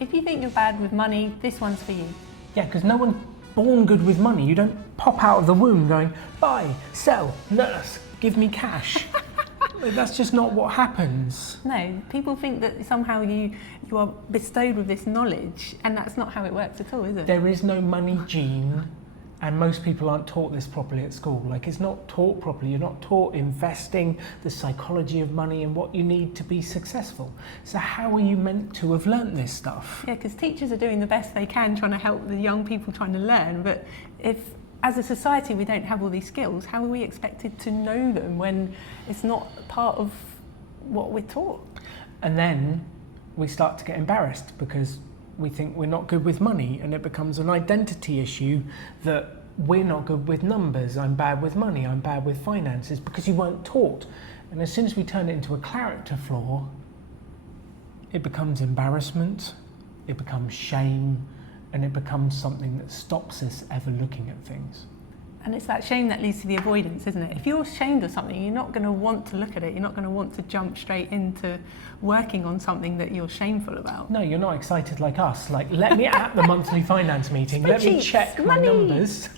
If you think you're bad with money, this one's for you. Yeah, because no one's born good with money. You don't pop out of the womb going, buy, sell, nurse, give me cash. That's just not what happens. No, people think that somehow you are bestowed with this knowledge, and that's not how it works at all, is it? There is no money gene, and most people aren't taught this properly at school. Like, it's not taught properly. You're not taught investing, the psychology of money, and what you need to be successful. So how are you meant to have learnt this stuff? Yeah, because teachers are doing the best they can trying to help the young people trying to learn, but if as a society we don't have all these skills, how are we expected to know them when it's not part of what we're taught? And then we start to get embarrassed because we think we're not good with money, and it becomes an identity issue that we're not good with numbers, I'm bad with money, I'm bad with finances, because you weren't taught. And as soon as we turn it into a character flaw, it becomes embarrassment, it becomes shame, and it becomes something that stops us ever looking at things. And it's that shame that leads to the avoidance, isn't it? If you're ashamed of something, you're not going to want to look at it. You're not going to want to jump straight into working on something that you're shameful about. No, you're not excited like us. Like, let me at the monthly finance meeting, let me check my numbers.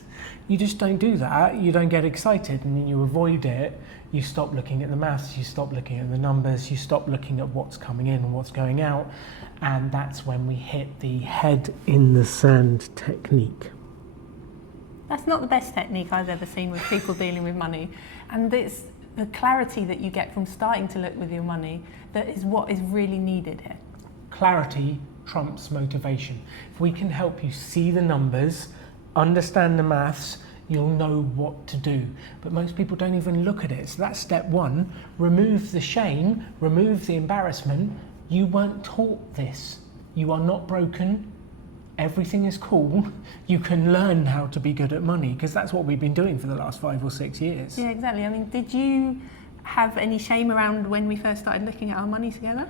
You just don't do that. You don't get excited, and then you avoid it. You stop looking at the maths, you stop looking at the numbers, you stop looking at what's coming in and what's going out. And that's when we hit the head in the sand technique. That's not the best technique I've ever seen with people dealing with money. And it's the clarity that you get from starting to look with your money that is what is really needed here. Clarity trumps motivation. If we can help you see the numbers, understand the maths, you'll know what to do. But most people don't even look at it. So that's step one. Remove the shame, remove the embarrassment. You weren't taught this. You are not broken. Everything is cool. You can learn how to be good at money, because that's what we've been doing for the last 5 or 6 years. Yeah, exactly. I mean, did you have any shame around when we first started looking at our money together?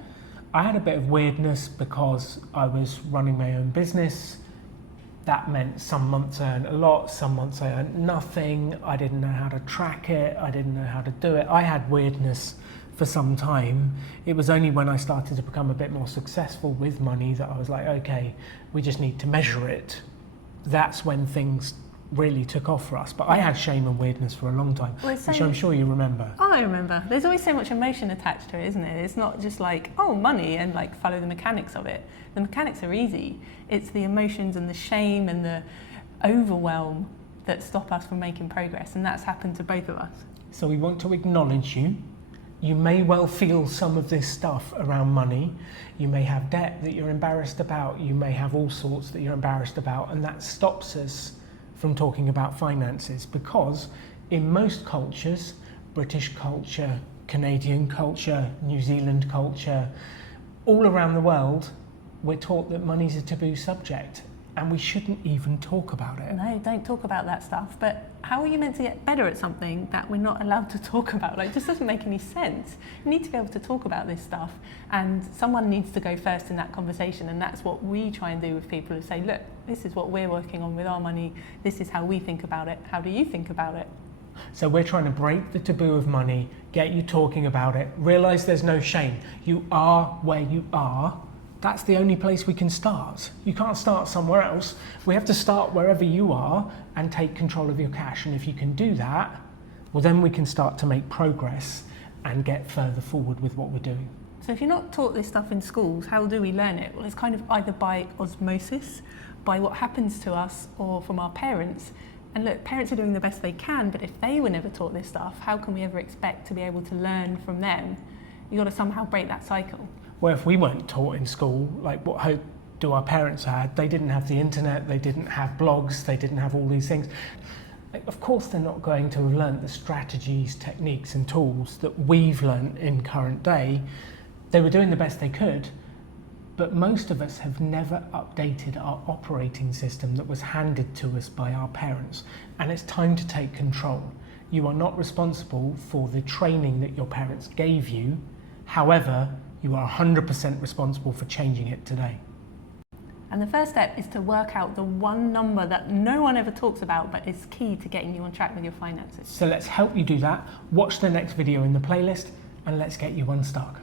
I had a bit of weirdness because I was running my own business. That meant some months I earned a lot, some months I earned nothing. I didn't know how to track it. I didn't know how to do it. I had weirdness for some time. It was only when I started to become a bit more successful with money that I was like, okay, we just need to measure it. That's when things really took off for us. But I had shame and weirdness for a long time, which I'm sure you remember. Oh, I remember. There's always so much emotion attached to it, isn't it? It's not just like, oh, money, and like follow the mechanics of it. The mechanics are easy. It's the emotions and the shame and the overwhelm that stop us from making progress, and that's happened to both of us. So we want to acknowledge you. You may well feel some of this stuff around money. You may have debt that you're embarrassed about. You may have all sorts that you're embarrassed about, and that stops us from talking about finances, because in most cultures, British culture, Canadian culture, New Zealand culture, all around the world, we're taught that money's a taboo subject, and we shouldn't even talk about it. No, don't talk about that stuff. But how are you meant to get better at something that we're not allowed to talk about? Like, it just doesn't make any sense. You need to be able to talk about this stuff, and someone needs to go first in that conversation, and that's what we try and do with people, who say, look, this is what we're working on with our money, this is how we think about it, how do you think about it? So we're trying to break the taboo of money, get you talking about it, realise there's no shame. You are where you are. That's the only place we can start. You can't start somewhere else. We have to start wherever you are and take control of your cash. And if you can do that, well, then we can start to make progress and get further forward with what we're doing. So if you're not taught this stuff in schools, how do we learn it? Well, it's kind of either by osmosis, by what happens to us, or from our parents. And look, parents are doing the best they can, but if they were never taught this stuff, how can we ever expect to be able to learn from them? You've got to somehow break that cycle. Well, if we weren't taught in school, like, what hope do our parents have? They didn't have the internet, they didn't have blogs, they didn't have all these things. Like, of course they're not going to have learnt the strategies, techniques and tools that we've learnt in current day. They were doing the best they could, but most of us have never updated our operating system that was handed to us by our parents. And it's time to take control. You are not responsible for the training that your parents gave you. However, you are 100% responsible for changing it today. And the first step is to work out the one number that no one ever talks about, but is key to getting you on track with your finances. So let's help you do that. Watch the next video in the playlist, and let's get you unstuck.